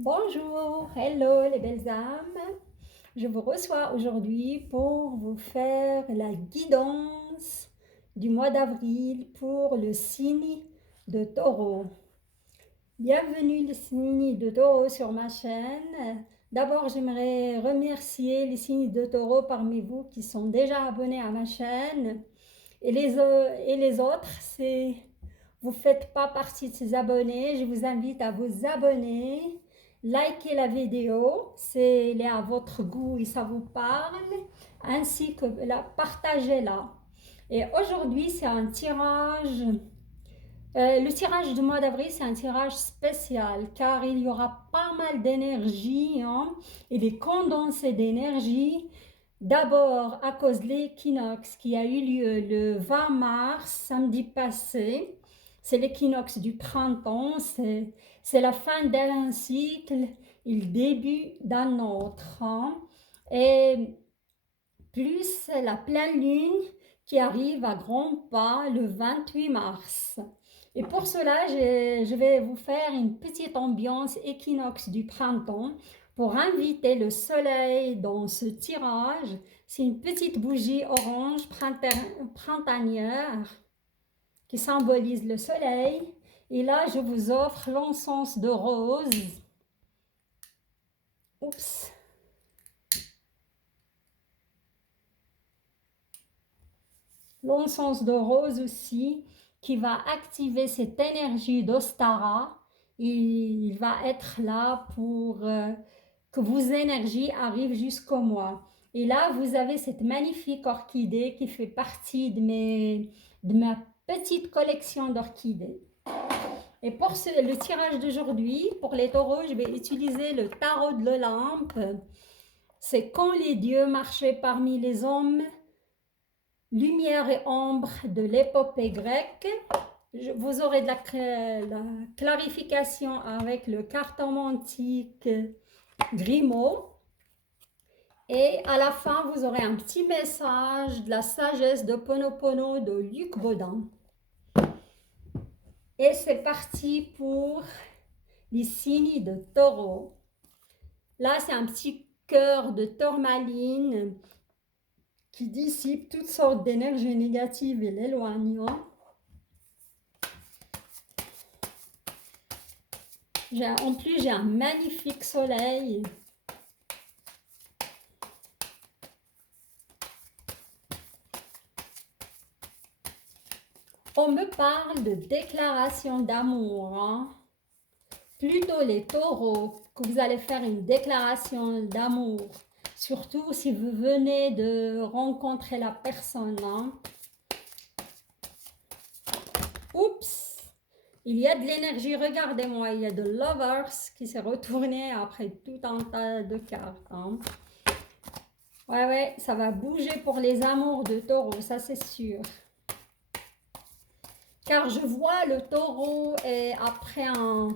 Bonjour, hello les belles âmes. Je vous reçois aujourd'hui pour vous faire la guidance du mois d'avril pour le signe de Taureau. Bienvenue les signes de Taureau sur ma chaîne. D'abord, j'aimerais remercier les signes de Taureau parmi vous qui sont déjà abonnés à ma chaîne. Et les autres, c'est vous ne faites pas partie de ces abonnés, je vous invite à vous abonner, liker la vidéo, c'est à votre goût et ça vous parle, ainsi que partagez-la. Et aujourd'hui, c'est un tirage, le tirage du mois d'avril, c'est un tirage spécial, car il y aura pas mal d'énergie, hein, et des condensés d'énergie. D'abord, à cause de l'équinoxe qui a eu lieu le 20 mars, samedi passé, c'est l'équinoxe du printemps, c'est la fin d'un cycle et le début d'un autre, hein. Et plus la pleine lune qui arrive à grands pas le 28 mars. Et pour cela, je vais vous faire une petite ambiance équinoxe du printemps pour inviter le soleil dans ce tirage. C'est une petite bougie orange printanière qui symbolise le soleil. Et là, je vous offre l'encens de rose. Oups. L'encens de rose aussi, qui va activer cette énergie d'Ostara. Il va être là pour que vos énergies arrivent jusqu'au moi. Et là, vous avez cette magnifique orchidée qui fait partie de ma petite collection d'orchidées. Et pour le tirage d'aujourd'hui, pour les taureaux, je vais utiliser le tarot de l'Olympe. C'est quand les dieux marchaient parmi les hommes, lumière et ombre de l'épopée grecque. Vous aurez de la clarification avec le cartomantique Grimaud. Et à la fin, vous aurez un petit message de la sagesse de Ponopono de Luc Baudin. Et c'est parti pour les signes de Taureau. Là, c'est un petit cœur de tourmaline qui dissipe toutes sortes d'énergies négatives et l'éloignant. En plus, j'ai un magnifique soleil. On me parle de déclaration d'amour, hein. Plutôt les taureaux, que vous allez faire une déclaration d'amour. Surtout si vous venez de rencontrer la personne, hein. Oups! Il y a de l'énergie, regardez-moi, il y a de Lovers qui s'est retourné après tout un tas de cartes, hein. Ouais, ça va bouger pour les amours de taureau, ça c'est sûr. Car je vois le taureau et après un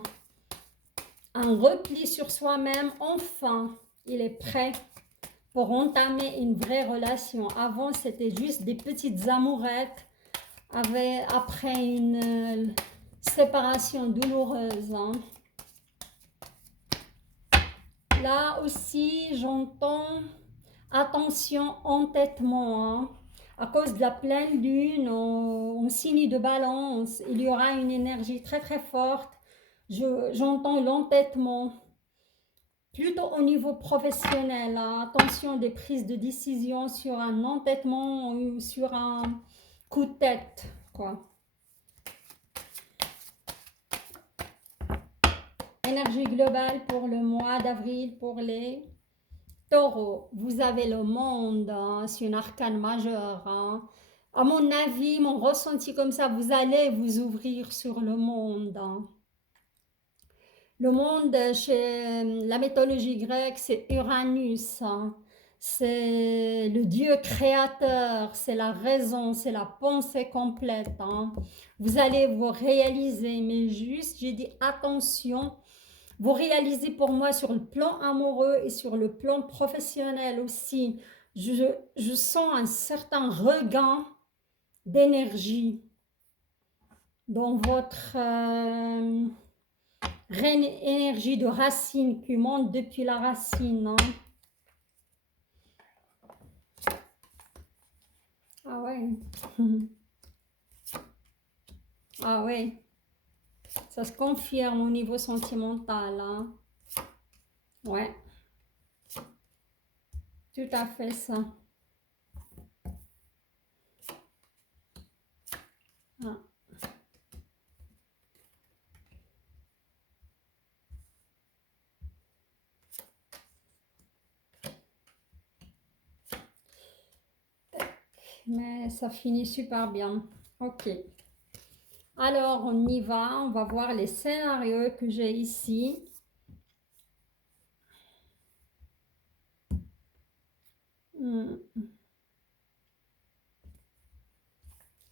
repli sur soi-même, enfin, il est prêt pour entamer une vraie relation. Avant, c'était juste des petites amourettes après une séparation douloureuse, hein. Là aussi, j'entends attention, entêtement, hein. À cause de la pleine lune, en signe de balance, il y aura une énergie très très forte. J'entends l'entêtement. Plutôt au niveau professionnel, hein. Attention des prises de décision sur un entêtement ou sur un coup de tête, quoi. Énergie globale pour le mois d'avril pour les taureaux. Vous avez le monde, hein, c'est une arcane majeure, hein. À mon avis, mon ressenti comme ça, vous allez vous ouvrir sur le monde, hein. Le monde, chez la mythologie grecque, c'est Uranus, hein. C'est le Dieu créateur, c'est la raison, c'est la pensée complète, hein. Vous allez vous réaliser, mais juste, j'ai dit attention, vous réalisez pour moi sur le plan amoureux et sur le plan professionnel aussi. Je sens un certain regain d'énergie dans votre énergie de racine qui monte depuis la racine. Hein. Ah ouais. Ah ouais. Ça se confirme au niveau sentimental. Hein. Ouais. Tout à fait ça. Ah. Mais ça finit super bien. Ok. Alors, on y va. On va voir les scénarios que j'ai ici.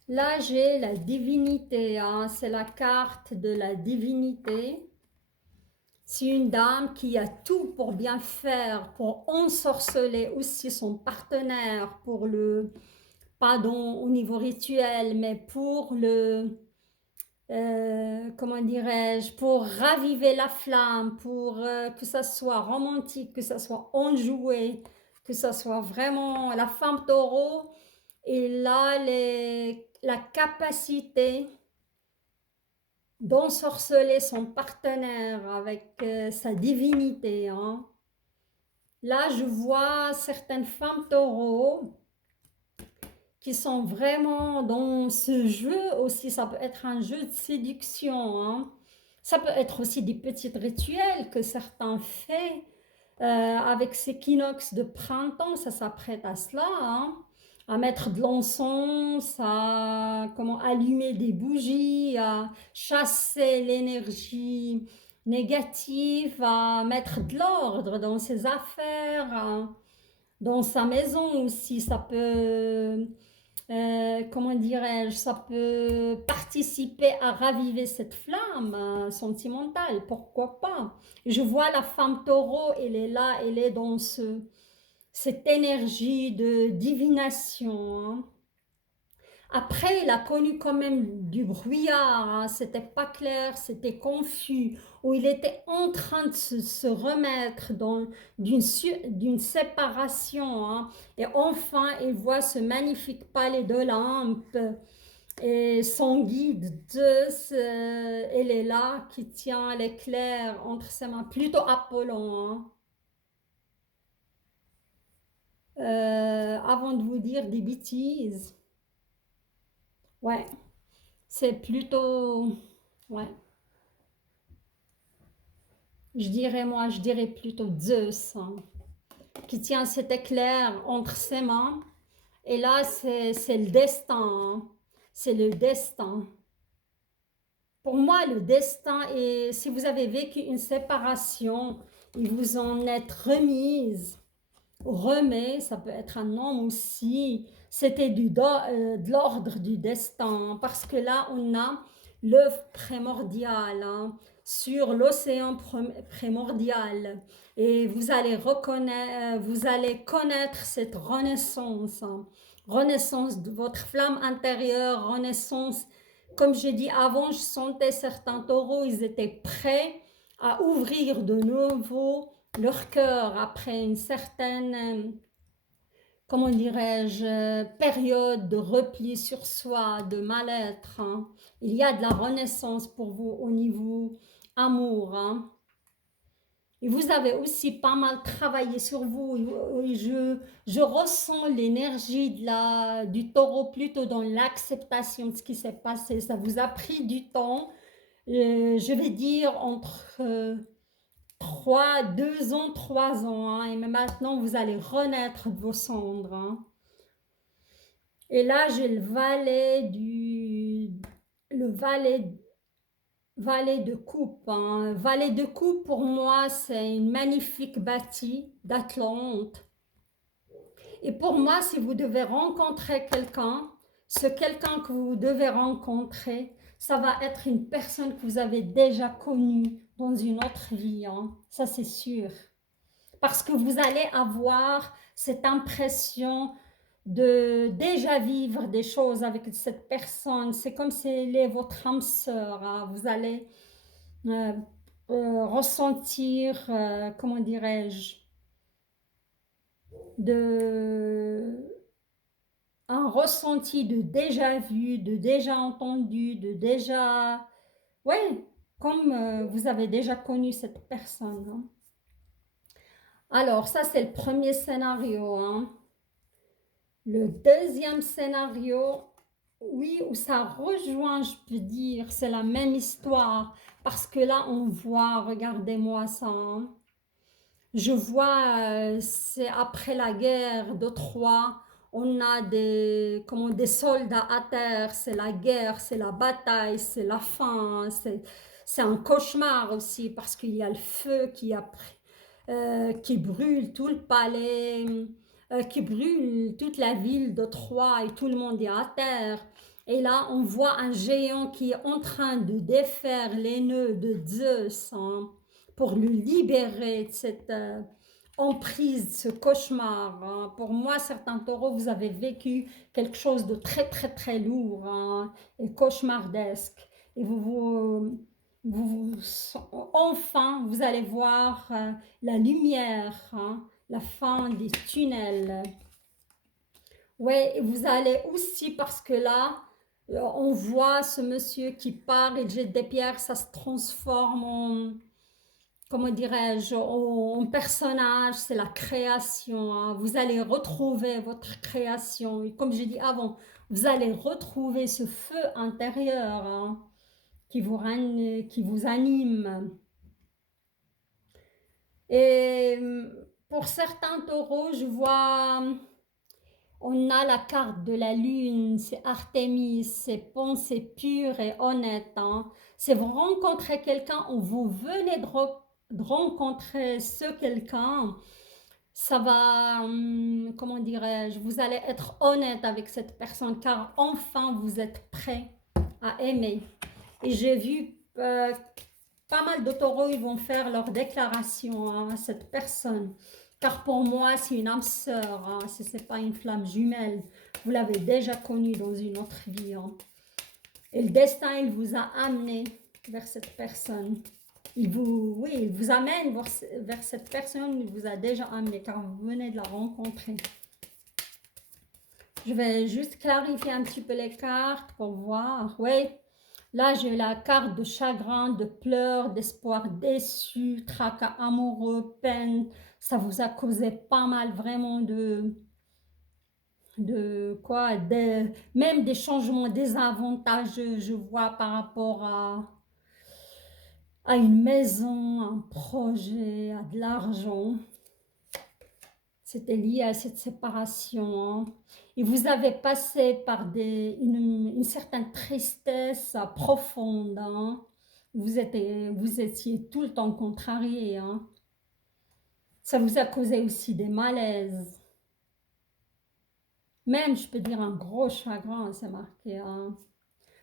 Là, j'ai la divinité. Hein. C'est la carte de la divinité. C'est une dame qui a tout pour bien faire, pour ensorceler aussi son partenaire, pour le, pardon, au niveau rituel, mais pour le, comment dirais-je, pour raviver la flamme, pour que ça soit romantique, que ça soit enjoué, que ça soit vraiment la femme taureau. Et là, la capacité d'ensorceler son partenaire avec sa divinité. Hein. Là, je vois certaines femmes taureaux qui sont vraiment dans ce jeu aussi. Ça peut être un jeu de séduction. Hein. Ça peut être aussi des petits rituels que certains font avec ces équinoxes de printemps. Ça s'apprête à cela. Hein. À mettre de l'encens, à comment allumer des bougies, à chasser l'énergie négative, à mettre de l'ordre dans ses affaires, dans sa maison aussi. Ça peut, comment dirais-je, ça peut participer à raviver cette flamme sentimentale, pourquoi pas. Je vois la femme taureau, elle est là, elle est dans cette énergie de divination. Hein. Après, il a connu quand même du brouillard, hein. C'était pas clair, c'était confus, où il était en train de se remettre d'une séparation. Hein. Et enfin, il voit ce magnifique palais de lampes et son guide Zeus, elle est là, qui tient l'éclair entre ses mains, plutôt Apollon. Hein. Avant de vous dire des bêtises, ouais. C'est plutôt, ouais, je dirais plutôt Zeus, hein, qui tient cet éclair entre ses mains. Et là, c'est le destin, hein, c'est le destin. Pour moi, le destin est, si vous avez vécu une séparation, et vous en êtes remise, remet, ça peut être un homme aussi, c'était de l'ordre du destin, parce que là, on a l'œuvre primordiale hein, sur l'océan primordial. Et vous allez connaître cette renaissance, hein, renaissance de votre flamme intérieure, renaissance. Comme j'ai dit avant, je sentais certains taureaux, ils étaient prêts à ouvrir de nouveau leur cœur après une certaine, comment dirais-je, période de repli sur soi, de mal-être. Hein. Il y a de la renaissance pour vous au niveau amour. Hein. Et vous avez aussi pas mal travaillé sur vous. Je ressens l'énergie du taureau plutôt dans l'acceptation de ce qui s'est passé. Ça vous a pris du temps. Je vais dire entre 2 ans, 3 ans, hein, et maintenant vous allez renaître de vos cendres. Hein. Et là, j'ai le valet de coupe. Hein. Valet de coupe, pour moi, c'est une magnifique bâtie d'Atlante. Et pour moi, si vous devez rencontrer quelqu'un, ce quelqu'un que vous devez rencontrer, ça va être une personne que vous avez déjà connue dans une autre vie. Hein. Ça, c'est sûr. Parce que vous allez avoir cette impression de déjà vivre des choses avec cette personne. C'est comme si elle est votre âme sœur. Hein. Vous allez ressentir, comment dirais-je, un ressenti de déjà vu, de déjà entendu, de déjà... Ouais, comme vous avez déjà connu cette personne, hein. Alors, ça, c'est le premier scénario, hein. Le deuxième scénario, oui, où ça rejoint, je peux dire, c'est la même histoire. Parce que là, on voit, regardez-moi ça, hein. Je vois, c'est après la guerre de Troie, on a des soldats à terre, c'est la guerre, c'est la bataille, c'est la faim, c'est un cauchemar aussi parce qu'il y a le feu qui brûle tout le palais, qui brûle toute la ville de Troie et tout le monde est à terre. Et là, on voit un géant qui est en train de défaire les nœuds de Zeus, hein, pour le libérer de cette emprise, de ce cauchemar, hein. Pour moi, certains taureaux, vous avez vécu quelque chose de très très très lourd, hein, et cauchemardesque. Et enfin, vous allez voir la lumière, hein, la fin des tunnels. Ouais, et vous allez aussi, parce que là, on voit ce monsieur qui part, il jette des pierres, ça se transforme en, comment dirais-je, en personnage, c'est la création, hein. Vous allez retrouver votre création. Et comme j'ai dit avant, vous allez retrouver ce feu intérieur, hein, qui vous anime. Et pour certains taureaux, je vois, on a la carte de la lune, c'est Artémis, c'est pensée pure et honnête, hein. C'est vous rencontrez quelqu'un ou vous venez de rencontrer ce quelqu'un, ça va, comment dirais-je, vous allez être honnête avec cette personne car enfin vous êtes prêt à aimer. Et j'ai vu pas mal de taureaux, ils vont faire leur déclaration, hein, à cette personne. Car pour moi, c'est une âme sœur, hein, ce n'est pas une flamme jumelle. Vous l'avez déjà connue dans une autre vie, hein. Et le destin, il vous a amené vers cette personne. Oui, il vous amène vers cette personne, il vous a déjà amené car vous venez de la rencontrer. Je vais juste clarifier un petit peu les cartes pour voir. Oui, là j'ai la carte de chagrin, de pleurs, d'espoir déçu, tracas amoureux, peine. Ça vous a causé pas mal vraiment même des changements désavantageux, je vois par rapport à une maison, un projet, à de l'argent. C'était lié à cette séparation, hein. Et vous avez passé par une certaine tristesse profonde, hein. Vous étiez tout le temps contrarié, hein. Ça vous a causé aussi des malaises. Même, je peux dire, un gros chagrin, c'est marqué, hein.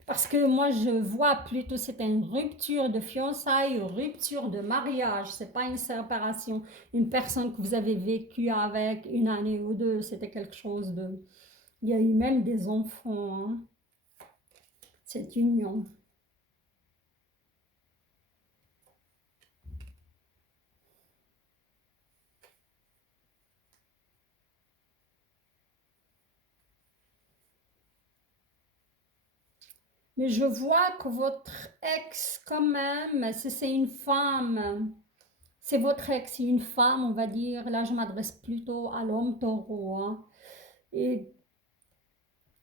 Parce que moi, je vois plutôt, c'était une rupture de fiançailles, une rupture de mariage. C'est pas une séparation. Une personne que vous avez vécue avec une année ou deux, c'était quelque chose de... Il y a eu même des enfants, hein, cette union. Mais je vois que votre ex, quand même, si c'est une femme, c'est votre ex, c'est une femme, on va dire. Là, je m'adresse plutôt à l'homme taureau, hein. Et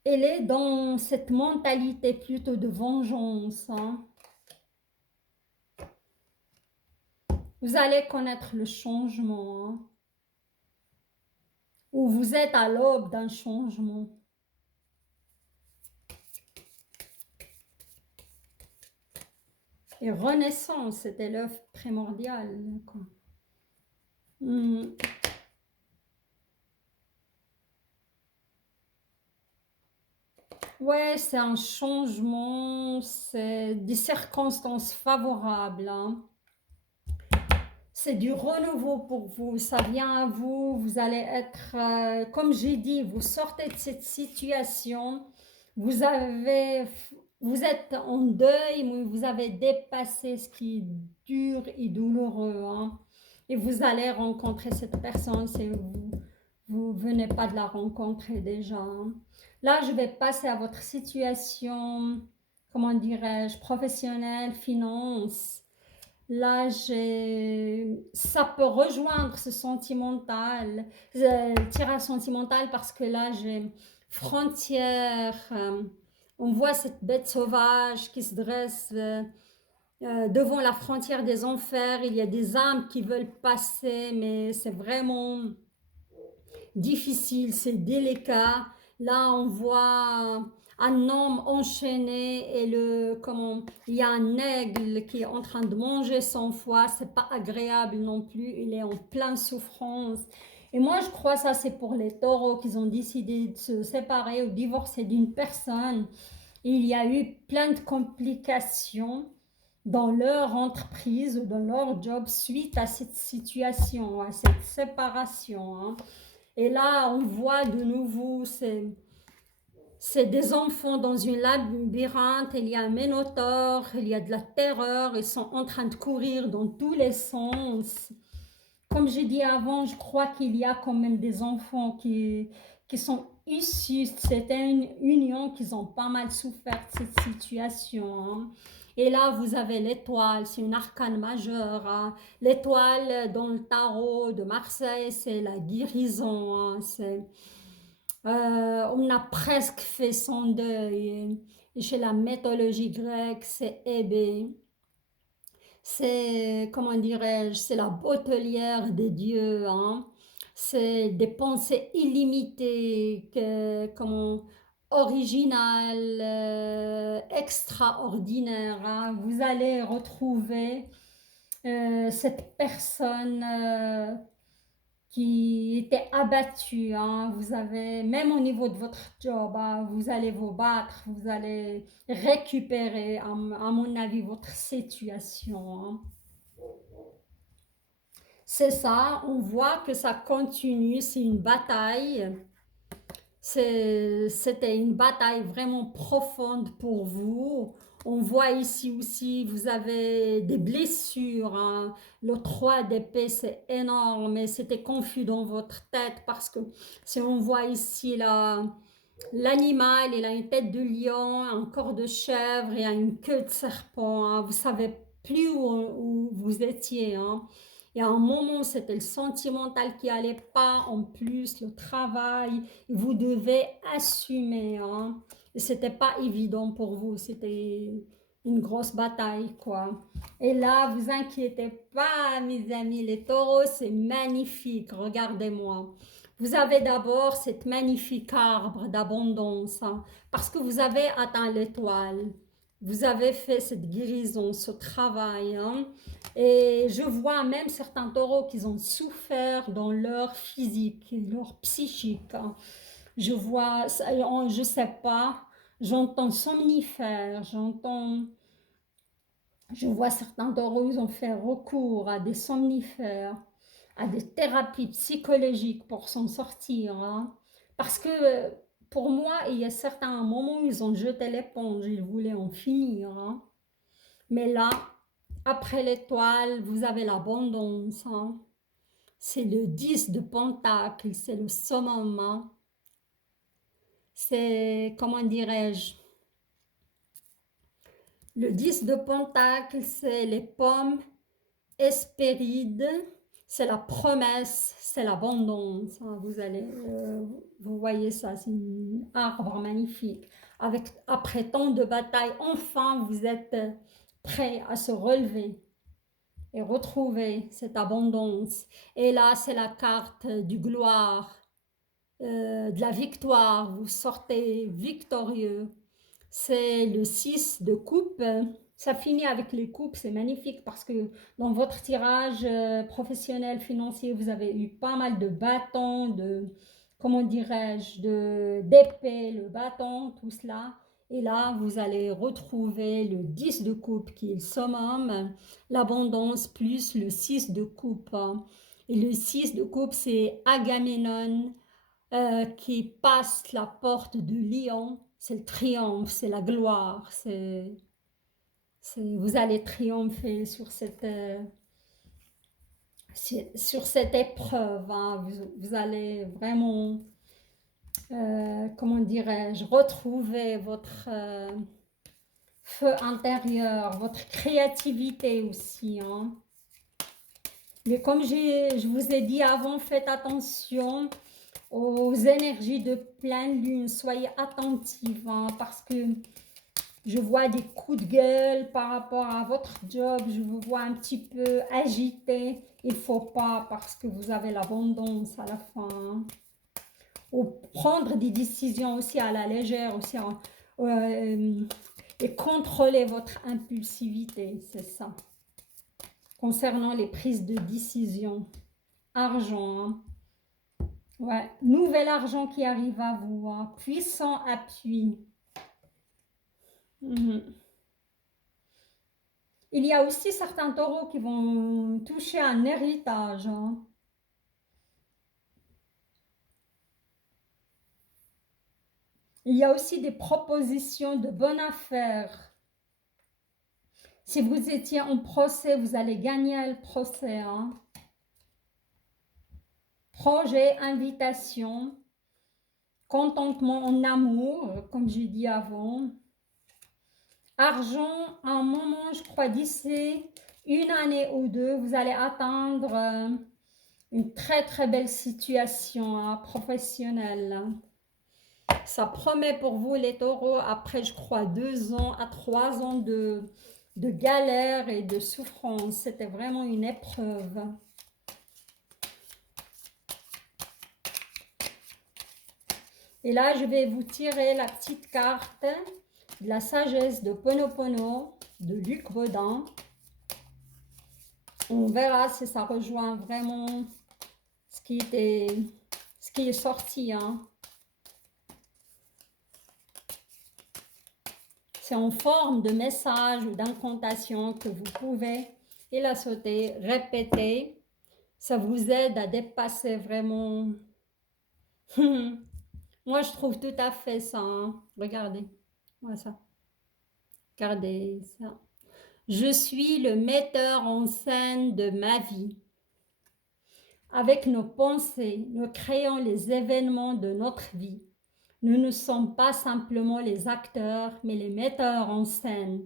elle est dans cette mentalité plutôt de vengeance, hein. Vous allez connaître le changement, hein, ou vous êtes à l'aube d'un changement. Et renaissance, c'était l'œuvre primordiale, quoi. Ouais, c'est un changement, c'est des circonstances favorables, hein. C'est du renouveau pour vous, ça vient à vous, vous allez être, comme j'ai dit, vous sortez de cette situation, vous êtes en deuil, mais vous avez dépassé ce qui dur et douloureux, hein. Et vous allez rencontrer cette personne si vous venez pas de la rencontrer déjà, hein. Là, je vais passer à votre situation, comment dirais-je, professionnelle, finance. Là, ça peut rejoindre ce sentimental, le tirage sentimental parce que là, j'ai frontière. On voit cette bête sauvage qui se dresse devant la frontière des enfers. Il y a des âmes qui veulent passer, mais c'est vraiment difficile, c'est délicat. Là, on voit un homme enchaîné et il y a un aigle qui est en train de manger son foie. C'est pas agréable non plus. Il est en pleine souffrance. Et moi, je crois que ça, c'est pour les taureaux qui ont décidé de se séparer ou divorcer d'une personne. Il y a eu plein de complications dans leur entreprise ou dans leur job suite à cette situation, à cette séparation, hein. Et là, on voit de nouveau, c'est des enfants dans une labyrinthe, il y a un minotaure, il y a de la terreur, ils sont en train de courir dans tous les sens. Comme j'ai dit avant, je crois qu'il y a quand même des enfants qui sont issus, c'était une union qui ont pas mal souffert de cette situation, hein. Et là, vous avez l'étoile, c'est une arcane majeure, hein. L'étoile dans le tarot de Marseille, c'est la guérison, hein. On a presque fait son deuil. Et chez la mythologie grecque, c'est Hébé. C'est, comment dirais-je, c'est la botelière des dieux, hein. C'est des pensées illimitées, originales, extraordinaires, hein. Vous allez retrouver cette personne qui était abattue, hein. Vous avez, même au niveau de votre job, hein, vous allez vous battre, vous allez récupérer, à mon avis, votre situation, hein. C'est ça, on voit que ça continue, c'est une bataille. C'était une bataille vraiment profonde pour vous. On voit ici aussi, vous avez des blessures, hein. Le 3 d'épée, c'est énorme, et c'était confus dans votre tête parce que si on voit ici l'animal, il a une tête de lion, un corps de chèvre et une queue de serpent, hein. Vous savez plus où vous étiez, hein. Et à un moment, c'était le sentimental qui allait pas, en plus, le travail, vous devez assumer, hein. Et c'était pas évident pour vous, c'était une grosse bataille, quoi. Et là, vous inquiétez pas, mes amis, les taureaux, c'est magnifique, regardez-moi. Vous avez d'abord cette magnifique arbre d'abondance, hein, parce que vous avez atteint l'étoile. Vous avez fait cette guérison, ce travail, hein. Et je vois même certains taureaux qui ont souffert dans leur physique, leur psychique, hein. Je vois, je sais pas, j'entends somnifères, je vois certains taureaux, ils ont fait recours à des somnifères, à des thérapies psychologiques pour s'en sortir, hein. Parce que pour moi, il y a certains moments où ils ont jeté l'éponge, ils voulaient en finir, hein. Mais là, après l'étoile, vous avez l'abondance, hein. C'est le 10 de Pentacle, c'est le summum, hein. C'est, comment dirais-je, le 10 de Pentacle, c'est les pommes Hespérides, c'est la promesse, c'est l'abondance, hein. Vous voyez ça, c'est un arbre magnifique. Après tant de batailles, enfin vous êtes prêt à se relever et retrouver cette abondance. Et là, c'est la carte du gloire, de la victoire. Vous sortez victorieux. C'est le 6 de coupe. Ça finit avec les coupes, c'est magnifique parce que dans votre tirage professionnel, financier, vous avez eu pas mal de bâtons, comment dirais-je, d'épées, le bâton, tout cela. Et là, vous allez retrouver le 10 de coupe qui est le summum, l'abondance plus le 6 de coupe. Et le 6 de coupe, c'est Agamemnon qui passe la porte de Lion. C'est le triomphe, c'est la gloire, Vous allez triompher sur cette épreuve, hein. Vous allez vraiment, comment dirais-je, retrouver votre feu intérieur, votre créativité aussi, hein. Mais comme je vous ai dit avant, faites attention aux énergies de pleine lune. Soyez attentifs, hein, parce que je vois des coups de gueule par rapport à votre job. Je vous vois un petit peu agité. Il ne faut pas, parce que vous avez l'abondance à la fin, hein. Ou prendre des décisions aussi à la légère, aussi, hein, et contrôler votre impulsivité, c'est ça. Concernant les prises de décision. Argent, hein. Ouais, nouvel argent qui arrive à vous, hein. Puissant appui. Il y a aussi certains taureaux qui vont toucher un héritage, hein. Il y a aussi des propositions de bonnes affaires. Si vous étiez en procès, vous allez gagner le procès, hein. Projet, invitation, contentement en amour, comme j'ai dit avant. Argent, à un moment, je crois, d'ici une année ou deux, vous allez atteindre une très très belle situation, hein, professionnelle. Ça promet pour vous les taureaux, après je crois 2 ans à 3 ans de galère et de souffrance. C'était vraiment une épreuve. Et là, je vais vous tirer la petite carte de la sagesse de Ponopono de Luc Baudin. On verra si ça rejoint vraiment ce qui est sorti, hein. C'est en forme de message ou d'incantation que vous pouvez et la sauter, répéter. Ça vous aide à dépasser vraiment. Moi, je trouve tout à fait ça, hein. Regardez, voilà ça. Regardez ça. Je suis le metteur en scène de ma vie. Avec nos pensées, nous créons les événements de notre vie. Nous ne sommes pas simplement les acteurs, mais les metteurs en scène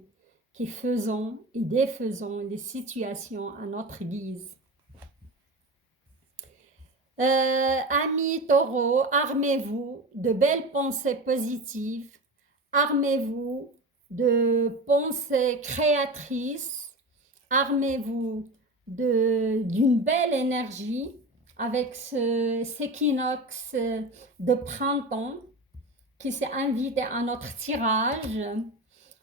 qui faisons et défaisons les situations à notre guise. Amis taureaux, armez-vous de belles pensées positives, armez-vous de pensées créatrices, armez-vous d'une belle énergie avec cet équinoxe de printemps qui s'est invité à notre tirage.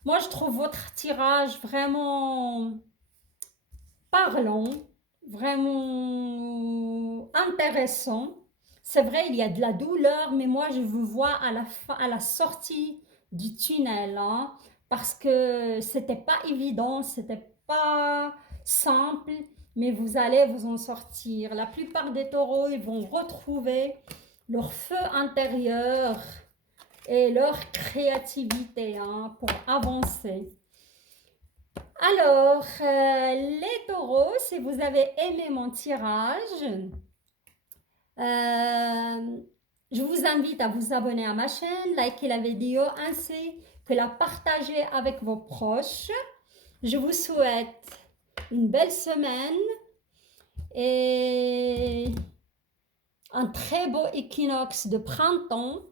Moi, je trouve votre tirage vraiment parlant, vraiment intéressant. C'est vrai, il y a de la douleur, mais moi, je vous vois à la fin, à la sortie du tunnel, hein, parce que c'était pas évident, c'était pas simple, mais vous allez vous en sortir. La plupart des taureaux, ils vont retrouver leur feu intérieur et leur créativité, hein, pour avancer. Alors, les taureaux, si vous avez aimé mon tirage, je vous invite à vous abonner à ma chaîne, liker la vidéo ainsi que la partager avec vos proches. Je vous souhaite une belle semaine et un très beau équinoxe de printemps.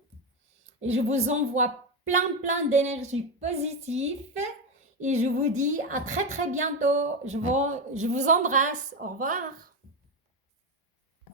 Et je vous envoie plein d'énergie positive. Et je vous dis à très bientôt. Je vous embrasse. Au revoir.